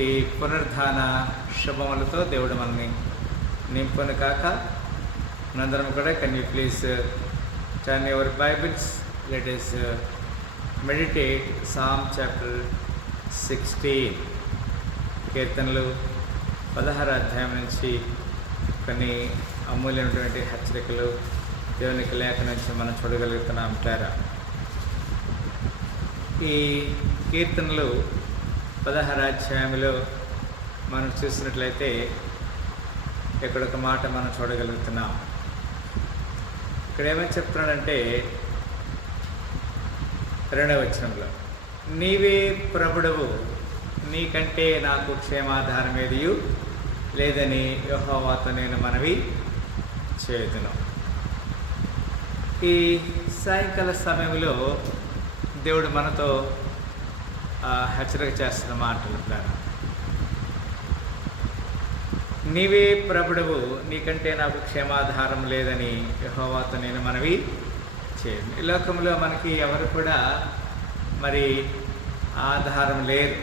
ఈ పునరుద్ధాన శుభములతో దేవుడు మనల్ని నింపును కాక. మనందరం కూడా can you please turn your Bibles, let us meditate Psalm chapter 16. కీర్తనలు 16వ అధ్యాయం నుంచి కొన్ని అమూల్యమైనటువంటి హెచ్చరికలు దేవునికి లేఖ నుంచి మనం చూడగలుగుతున్నాం. అంటారా ఈ కీర్తనలు 16వ అధ్యాయంలో మనం చూసినట్లయితే ఇక్కడ ఒక మాట మనం చూడగలుగుతున్నాం. ఇక్కడ ఏమని చెప్తున్నాడంటే 2వ వచనంలో, నీవే ప్రభుడవు, నీకంటే నాకు క్షేమాధారం ఏదియు లేదని యెహోవాతో నేను మనవి చేయుదును. ఈ సాయంకాల సమయంలో దేవుడు మనతో హెచ్చరిక చేస్తున్న మాటలు ద్వారా, నీవే ప్రభుడవు, నీకంటే నాకు క్షేమాధారం లేదని యెహోవాతో నేను మనవి చేయను. ఈ లోకంలో మనకి ఎవరు కూడా మరి ఆధారం లేరు.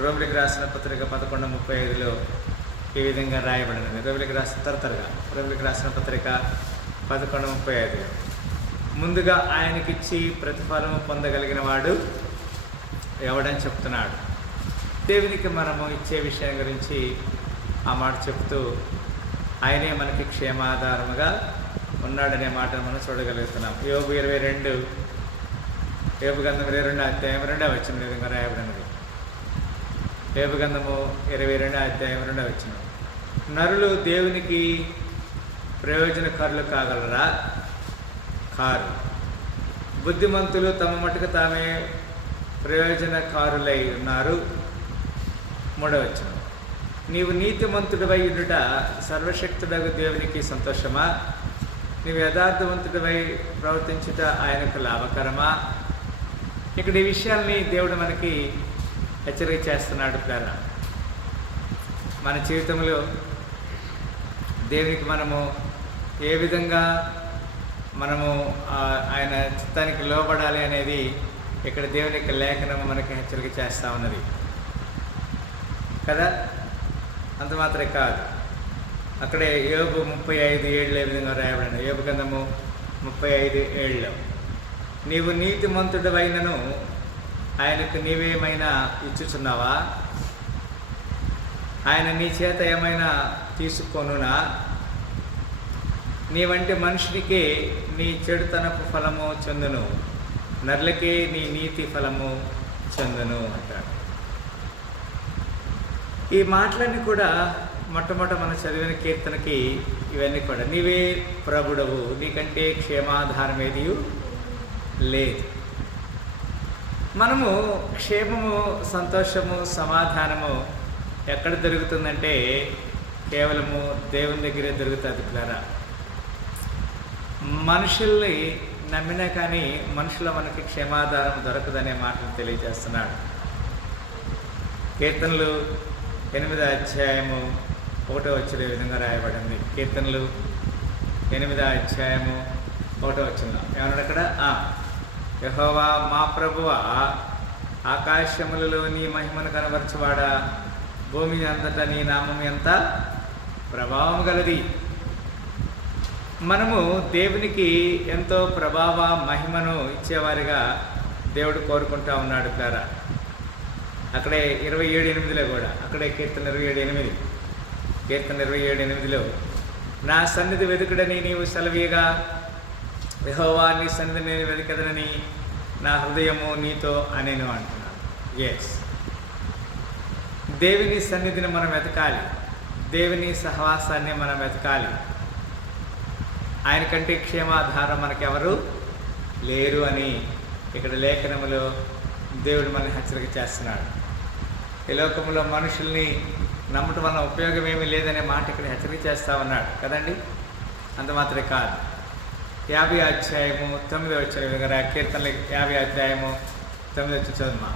రోమిలికి రాసిన పత్రిక 11:35లో ఈ విధంగా రాయబడినది. రోమిలికి రాసిన పత్రిక 11:35, ముందుగా ఆయనకిచ్చి ప్రతిఫలము పొందగలిగిన వాడు ఎవడని చెప్తున్నాడు. దేవునికి మనము ఇచ్చే విషయం గురించి ఆ మాట చెప్తూ ఆయనే మనకి క్షేమాధారముగా ఉన్నాడనే మాటను మనం చూడగలుగుతున్నాం. యోబు 22, యోబు గ్రంథం 22వ అధ్యాయం 2వ వచనం విధంగా రాయబడినది. యోబు గ్రంథము 22వ అధ్యాయం 2వ వచనం, నరులు దేవునికి ప్రయోజనకారులు కాగలరా? కారు. బుద్ధిమంతులు తమ మటుకు తామే ప్రయోజనకారులై ఉన్నారు. 3వ వచనం, నీవు నీతిమంతుడివై ఉండుట సర్వశక్తుడగు దేవునికి సంతోషమా? నీవు యథార్థవంతుడివై ప్రవర్తించుట ఆయనకు లాభకరమా? ఇక్కడ ఈ విషయాల్ని దేవుడు మనకి హెచ్చరిక చేస్తున్నాడు. ప్రేరణ మన జీవితంలో దేవునికి మనము ఏ విధంగా మనము ఆయన చిత్తానికి లోబడాలి అనేది ఇక్కడ దేవుని యొక్క లేఖనము మనకి హెచ్చరిక చేస్తూ ఉన్నది కదా. అంత మాత్రమే కాదు, అక్కడే యోబు 35:7 ఏ విధంగా రాయబడింది. యోబు గ్రంథము 35:7, నీవు నీతిమంతుడవైనను ఆయనకు నీవేమైనా ఇచ్చుచున్నావా? ఆయన నీ చేత ఏమైనా తీసుకొనునా? నీ వంటి మనుషునికే నీ చెడుతనపు ఫలము చెందును, నరులకే నీ నీతి ఫలము చెందును అంటాడు. ఈ మాటలన్నీ కూడా మొట్టమొదట మనం చదివిన కీర్తనకి ఇవన్నీ కూడా, నీవే ప్రభుడవు, నీకంటే క్షేమాధారం ఏది లేదు. మనము క్షేమము, సంతోషము, సమాధానము ఎక్కడ దొరుకుతుందంటే కేవలము దేవుని దగ్గరే దొరుకుతుంది. పిల్లరా, మనుషుల్ని నమ్మినా కానీ మనుషుల మనకి క్షేమాధారం దొరకదనే మాటలు తెలియజేస్తున్నాడు. కీర్తనలు 8వ అధ్యాయము 1వ వచనం విధంగా రాయబడింది. కీర్తనలు 8వ అధ్యాయము 1వ వచనం ఏమన్నాడు అక్కడ? యెహోవా మా ప్రభువా, ఆకాశములలో నీ మహిమను కనబరచువాడా, భూమి అంతటా నీ నామం ఎంత ప్రభావం గలది. మనము దేవునికి ఎంతో ప్రభావ మహిమను ఇచ్చేవారిగా దేవుడు కోరుకుంటా ఉన్నాడు. ప్రేర అక్కడే 27:8లో కూడా, అక్కడే కీర్తన 27:8లో, నా సన్నిధి వెతుకుడని నీవు సెలవీయగా, యెహోవా నీ సన్నిధి నేను వెతకదనని నా హృదయము నీతో అనేను అంటున్నాను. ఎస్, దేవుని సన్నిధిని మనం వెతకాలి, దేవుని సహవాసాన్ని మనం వెతకాలి. ఆయన కంటే క్షేమాధారం మనకెవరు లేరు అని ఇక్కడ లేఖనములో దేవుడు మనల్ని హెచ్చరిక చేస్తున్నాడు. ఈ లోకంలో మనుషుల్ని నమ్మటం వల్ల ఉపయోగం ఏమీ లేదనే మాట ఇక్కడ హెచ్చరిక చేస్తా ఉన్నాడు కదండి. అంత మాత్రమే కాదు, 50వ అధ్యాయము 9వ వచనం విధంగా, కీర్తనలు 50వ అధ్యాయము 9వ వచనం చదువుమా.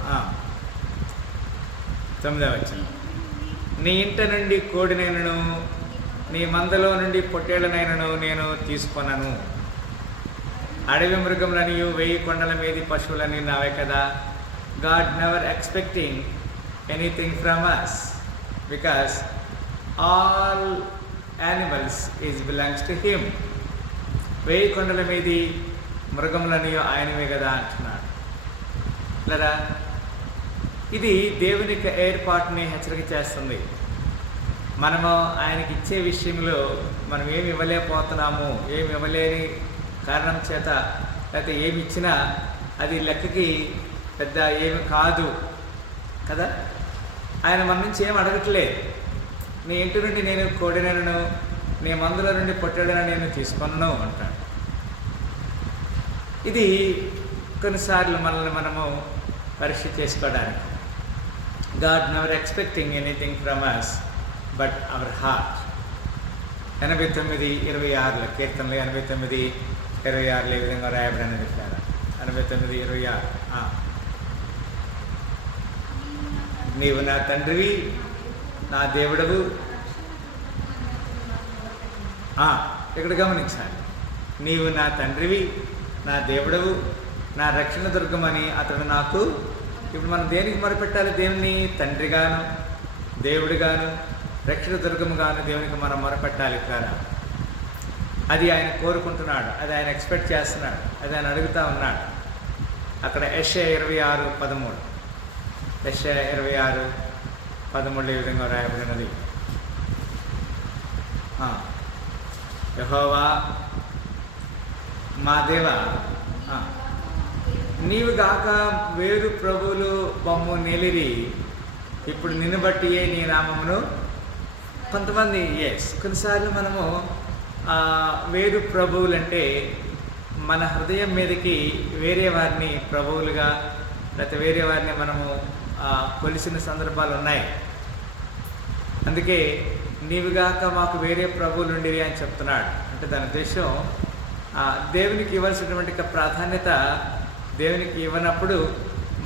9వ వచనం, నీ ఇంట నుండి కోడినైనను నీ మందలో నుండి పొట్టేళ్ళనైనను నేను తీసుకొనను. అడవి మృగములనియు 1000 కొండల మీది పశువులని నావే కదా. God never expecting anything from us, because all animals is belongs to him. వేయి కొండల మీది మృగములని ఆయనవే కదా అంటున్నాడు. లేదా ఇది దేవుని యొక్క ఏర్పాటుని హెచ్చరిక చేస్తుంది. మనము ఆయనకి ఇచ్చే విషయంలో మనం ఏమి ఇవ్వలేకపోతున్నాము, ఏమి ఇవ్వలేని కారణం చేత, లేకపోతే ఏమి ఇచ్చినా అది లెక్కకి పెద్ద ఏమి కాదు కదా. ఆయన మన నుంచి ఏం అడగట్లేదు. నీ ఇంటి నుండి నేను కోడినను, నీ మందుల నుండి పొట్టడను నేను తీసుకొనను అంటాడు. ఇది కొన్నిసార్లు మనల్ని మనము పరీక్ష చేసుకోవడానికి. God never expecting anything from us but our heart. 89:26 కీర్తనలు 89:26 ఈ విధంగా రాయబడిన చెప్పారు. 89:26 నీవు నా తండ్రివి, నా దేవుడవు. ఇక్కడ గమనించాలి, నీవు నా తండ్రివి, నా దేవుడవు, నా రక్షణ దుర్గమని అతడు నాకు. ఇప్పుడు మనం దేనికి మొరపెట్టాలి? దేవుని తండ్రిగాను, దేవుడిగాను, రక్షణ దుర్గముగాను దేవునికి మనం మొరపెట్టాలి కదా. అది ఆయన కోరుకుంటున్నాడు, అది ఆయన ఎక్స్పెక్ట్ చేస్తున్నాడు, అది ఆయన అడుగుతూ ఉన్నాడు. అక్కడ యెషయా 26:13 యెషయా 26:13 ఈ విధంగా రాయబడినది. యెహోవా మా దేవా, నీవు గాక వేరు ప్రభువులు బొమ్ము నిలిరి, ఇప్పుడు నిన్ను బట్టియే నీ నామమును. కొంతమంది కొన్నిసార్లు మనము వేరు ప్రభువులు అంటే మన హృదయం మీదకి వేరే వారిని ప్రభువులుగా, లేకపోతే వేరే వారిని మనము కొలిసిన సందర్భాలు ఉన్నాయి. అందుకే నీవుగాక మాకు వేరే ప్రభువులు ఉండిరి అని చెప్తున్నాడు. అంటే దాని ఉద్దేశం దేవునికి ఇవ్వాల్సినటువంటి ప్రాధాన్యత దేవునికి ఇవ్వనప్పుడు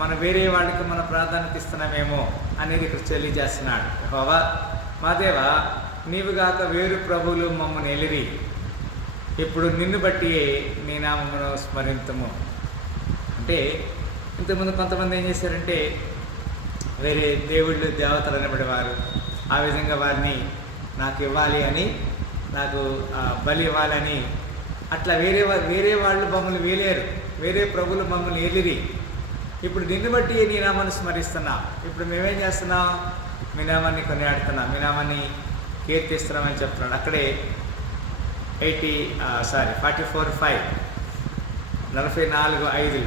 మనం వేరే వాళ్ళకి మన ప్రాధాన్యత ఇస్తున్నామేమో అనేది ఇక్కడ తెలియజేస్తున్నాడు. యెహోవా మా దేవా, నీవుగాక వేరు ప్రభువులు మమ్మల్ని ఎలిరి, ఇప్పుడు నిన్ను బట్టి నీ నామమును స్మరింతుము. అంటే ఇంతకుముందు కొంతమంది ఏం చేశారంటే వేరే దేవుళ్ళు దేవతలు అనబడేవారు, ఆ విధంగా వారిని నాకు ఇవ్వాలి అని, నాకు బలి ఇవ్వాలని, అట్లా వేరే వాళ్ళు మమ్మల్ని వేలేరు, వేరే ప్రభులు మమ్మల్ని ఏలిరి. ఇప్పుడు నిన్ను బట్టి నీ నామాన్ని స్మరిస్తున్నాం. ఇప్పుడు మేమేం చేస్తున్నాం? మీ నామాన్ని కొనియాడుతున్నాం, మీ నామాన్ని కీర్తిస్తున్నామని చెప్తున్నాడు. అక్కడే 44:5 44:5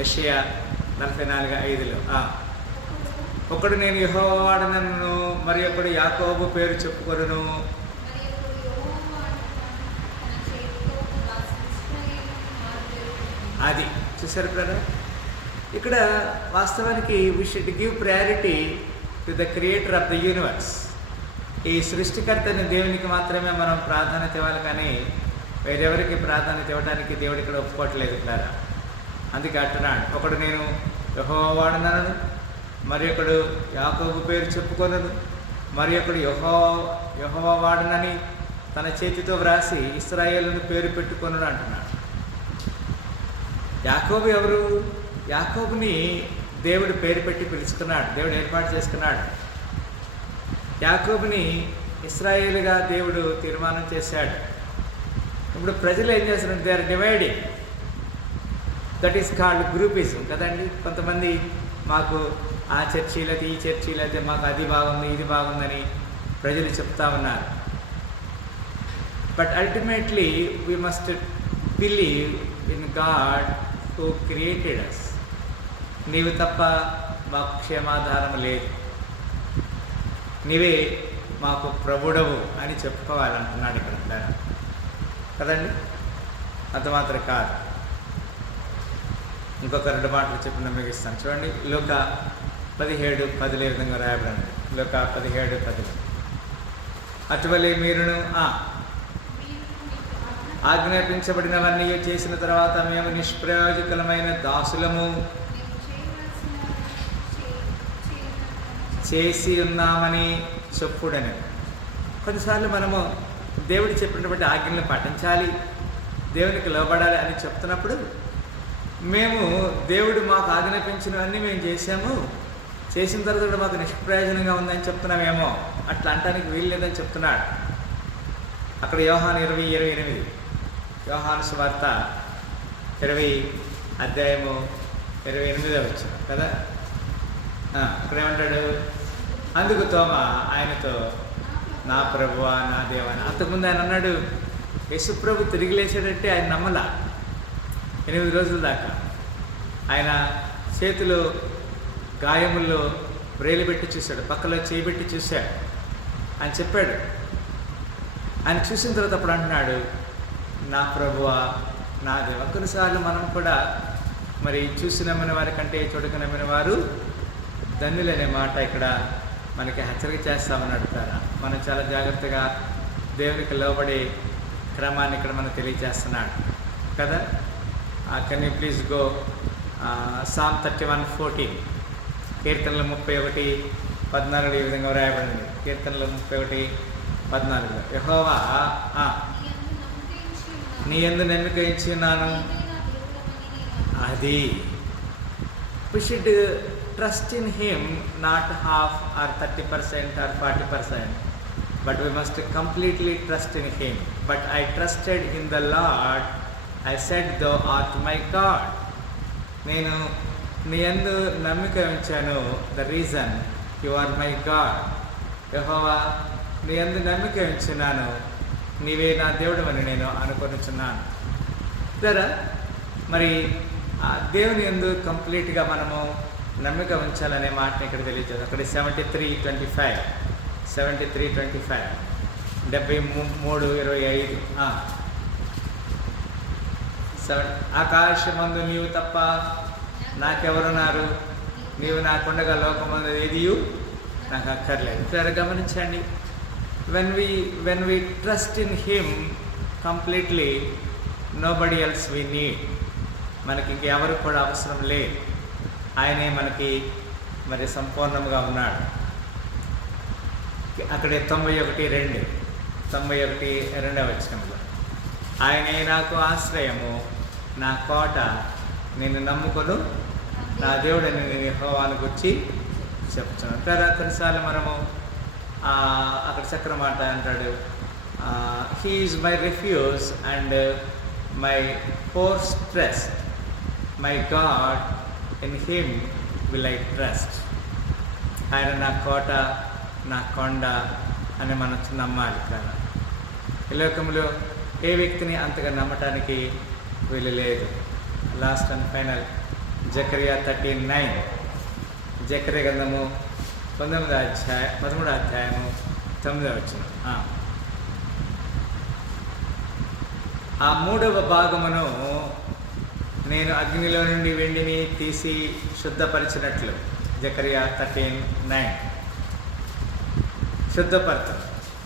యెషయా 44:5 ఒకడు నేను యెహోవా వాడనను, మరి ఒకడు యాకోబు పేరు చెప్పుకొనును. అది చూసారు బ్రదర్. ఇక్కడ వాస్తవానికి we should give priority to the creator of the universe. ఈ సృష్టికర్తని దేవునికి మాత్రమే మనం ప్రాధాన్యత ఇవ్వాలి, కానీ వేరెవరికి ప్రాధాన్యత ఇవ్వడానికి దేవుడు ఇక్కడ ఒప్పుకోవట్లేదు కదా. అందుకే అంటున్నాడు, ఒకడు నేను యెహోవా వాడనను, మరి ఒకడు యాకోబు పేరు చెప్పుకొనను, మరి ఒకడు యెహోవా వాడనని తన చేతితో వ్రాసి ఇశ్రాయేలును పేరు పెట్టుకొనుడు అంటున్నాడు. యాకోబు ఎవరు? యాకోబుని దేవుడు పేరు పెట్టి పిలుచుకున్నాడు, దేవుడు ఏర్పాటు చేసుకున్నాడు. యాకోబుని ఇశ్రాయేలుగా దేవుడు తీర్మానం చేశాడు. ఇప్పుడు ప్రజలు ఏం చేస్తున్నారు? They are dividing. That is called groupism కదండి. కొంతమంది మాకు ఆ చర్చీలైతే ఈ చర్చీలైతే మాకు అది బాగుంది ఇది బాగుందని ప్రజలు చెప్తా ఉన్నారు. But ultimately we must believe in God who created us. నీవు తప్ప మాకు క్షేమాధారం లేదు, నీవే మాకు ప్రభుడవు అని చెప్పుకోవాలంటున్నాడు ఇక్కడ కదండి. అంత మాత్రం కాదు, ఇంకొక 2 మాటలు చెప్పిన ముగిస్తాను. చూడండి, లూకా 17:10 విధంగా రాయబడింది. లూకా 17:10 అటువలే మీరును ఆజ్ఞాపించబడినవన్నీ చేసిన తర్వాత మేము నిష్ప్రయోజకులమైన దాసులము చేసి ఉన్నామని చెప్పుడని. కొన్నిసార్లు మనము దేవుడు చెప్పినటువంటి ఆజ్ఞలను పాటించాలి, దేవునికి లోబడాలి అని చెప్తున్నప్పుడు మేము దేవుడు మాకు ఆజ్ఞాపించినవన్నీ మేము చేసాము, చేసిన తర్వాత కూడా మాకు నిష్ప్రయోజనంగా ఉందని చెప్తున్నామేమో, అట్లా అంటానికి వీలు లేదని చెప్తున్నాడు. అక్కడ యోహాను 20:28, యోహాను సువార్త 20:28 కదా. అక్కడ ఏమంటాడు? అందుకు తోమా ఆయనతో, నా ప్రభువా నా దేవా అని. అంతకుముందు ఆయన అన్నాడు, యేసుప్రభు తిరిగి లేచాడంటే ఆయన నమ్మలా 8 రోజుల దాకా. ఆయన చేతిలో గాయముల్లో వ్రేలు పెట్టి చూశాడు, పక్కలో చేయి పెట్టి చూశాడు అని చెప్పాడు. ఆయన చూసిన తర్వాత అప్పుడు అంటున్నాడు, నా ప్రభువా నా దేవా. కొన్నిసార్లు మనం కూడా మరి చూసి నమ్మిన వారి కంటే చూడక నమ్మిన వారు ధన్యులనే మాట ఇక్కడ మనకి హెచ్చరిక చేస్తామని అడుగుతారా. మనం చాలా జాగ్రత్తగా దేవునికి లోబడే క్రమాన్ని ఇక్కడ మనం తెలియజేస్తున్నాడు కదా. Can you please go Psalm 31:14, కీర్తనలు 31:14 ఈ విధంగా వ్రాయబడింది. కీర్తనలు 31:14, యెహోవా నీ యందు నమ్మిక ఉంచి ఉన్నాను. అది we should trust in him, not half or 30% or 40%, but we must completely trust in him. But I trusted in the Lord, I said thou art my God. నేను నీ యందు నమ్మిక ఉంచాను, the reason you are my God. యెహోవా నీ యందు నమ్మిక ఉంచున్నాను, నీవే నా దేవుడు అని నేను అనుకొనిచున్నాను. సరే, మరి దేవుని యందు కంప్లీట్గా మనము నమ్మిక ఉంచాలనే మాటని ఇక్కడ తెలియజేది. అక్కడ 73:25, 73:25, 73:25. ఆకాశమందు నీవు తప్ప నాకెవరున్నారు, నీవు నాకుండగా లోకమందు ఏదియు నాకు అక్కర్లేదు. సరే గమనించండి, when we trust in him completely, nobody else we need. మనకి ఇంకెవరు కూడా అవసరం లేదు, ఆయనే మనకి మరి సంపూర్ణంగా ఉన్నాడు. అక్కడే 91:2 ఆయనే నాకు ఆశ్రయము, నా కోట, నేను నమ్ముకొను నా దేవుడని నేను యెహోవాను గురించి చెప్తున్నాను. కొన్నిసార్లు మనము అక్కడ చక్ర మాట అంటాడు, he is my refuse and my fortress, my God, in him will I trust. ఆయన నా కోట, నా కొండ అని మనం నమ్మాలి కదా. ఈ లోకంలో ఏ వ్యక్తిని అంతగా నమ్మటానికి వీలు లేదు. లాస్ట్ అండ్ ఫైనల్ జకరియా 13:9, జకరియా గ్రంథము 13వ అధ్యాయము 9. ఆ 3వ భాగమును నేను అగ్నిలో నుండి వెండిని తీసి శుద్ధపరిచినట్లు, జకరియా 13:9. శుద్ధపరచను,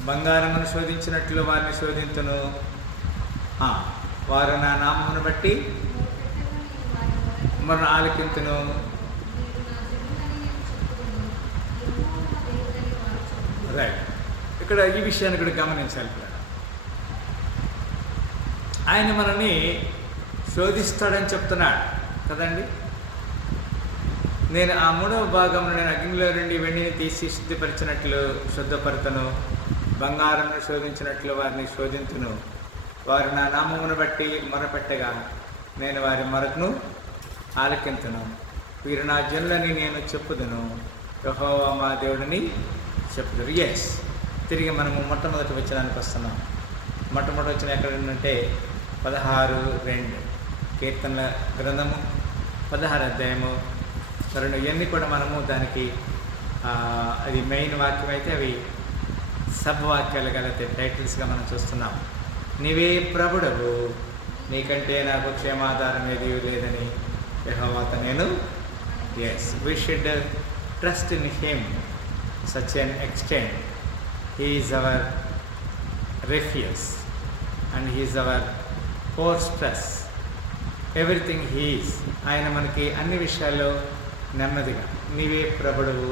బంగారమును శోధించినట్లు వారిని శోధించును, వారు నా నామమును బట్టి మన ఆలకింతును. రైట్, ఇక్కడ ఈ విషయాన్ని కూడా గమనించాలి. ఆయన మనల్ని శోధిస్తాడని చెప్తున్నాడు కదండి. నేను ఆ 3వ భాగంలో నేను అగ్నిలో నుండి వెండిని తీసి శుద్ధిపరిచినట్లు శుద్ధపరతను, బంగారంను శోధించినట్లు వారిని శోధించును, వారు నా నామమును బట్టి మొరపెట్టగా నేను వారి మొరకును ఆలకింతును, వీరు నా జనులని నేను చెప్పుదును, యెహోవా మా దేవుడిని చెప్పుదురు. ఎస్, తిరిగి మనము మొట్టమొదటి వచనానికి వస్తున్నాం. మొట్టమొదటి వచనం ఎక్కడ ఉందంటే 16:2, కీర్తనల గ్రంథము 16వ అధ్యాయము 2. ఇవన్నీ కూడా మనము దానికి అది మెయిన్ వాక్యం అయితే అవి సబ్ వాక్యాలు కలిగితే టైటిల్స్గా మనం చూస్తున్నాం. నీవే ప్రభుడవు, నీకంటే నాకు క్షేమాధారం ఏది లేదని యెహోవాతో నేను. Yes, we should trust in him such an extent. He is our refuge and he is our fortress, everything he is. ఆయన మనకి అన్ని విషయాల్లో నెమ్మదిగా, నీవే ప్రభుడవు,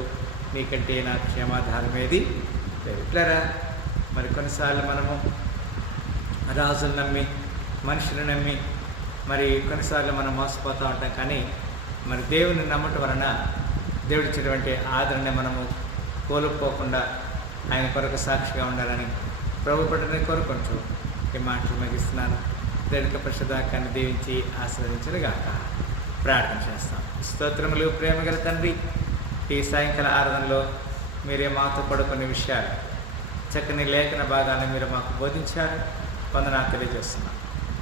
నీకంటే నాకు క్షేమాధారం ఏది లేదు. ఇట్లారా మరి కొన్నిసార్లు మనము రాజులు నమ్మి, మనుషులు నమ్మి, మరి కొన్నిసార్లు మనం మోసపోతూ ఉంటాం. కానీ మరి దేవుని నమ్మటం వలన దేవుడిచ్చినటువంటి ఆదరణ మనము కోల్పోకుండా ఆయన కొరకు సాక్షిగా ఉండాలని ప్రభు పట్టణని కోరుకుంటూ ఈ మాటలు ముగిస్తున్నాను. దేవుని పరిశుద్ధాకాన్ని దీవించి ఆశీర్వదించనుగాక. ప్రార్థన చేస్తాం. స్తోత్రములు ప్రేమగల తండ్రి, ఈ సాయంకాల ఆరాధనలో మీరే మాతో పడుకునే విషయాలు, చక్కని లేఖన భాగాలను మీరు మాకు బోధించారు. వందనాలు తెలియజేస్తున్నాం.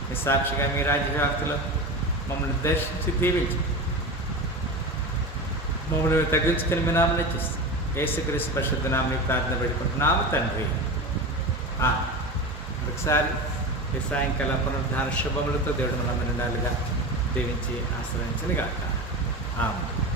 మీ సాక్షిగా మీ రాజ్యవ్యాప్తిలో మమ్మల్ని దర్శించి దీవించి మమ్మల్ని తగ్గించుకొని మీ నామని ఇచ్చిస్తాం. యేసుక్రీస్తు పరిశుద్ధ నామని ప్రార్థన పెట్టుకుంటున్నాము తండ్రి. ఒకసారి ఈ సాయంకాల పునరుద్ధాన శుభములతో దేవుడు మనందరినీ దీవించి ఆశ్రయించనుగాక. ఆమేన్.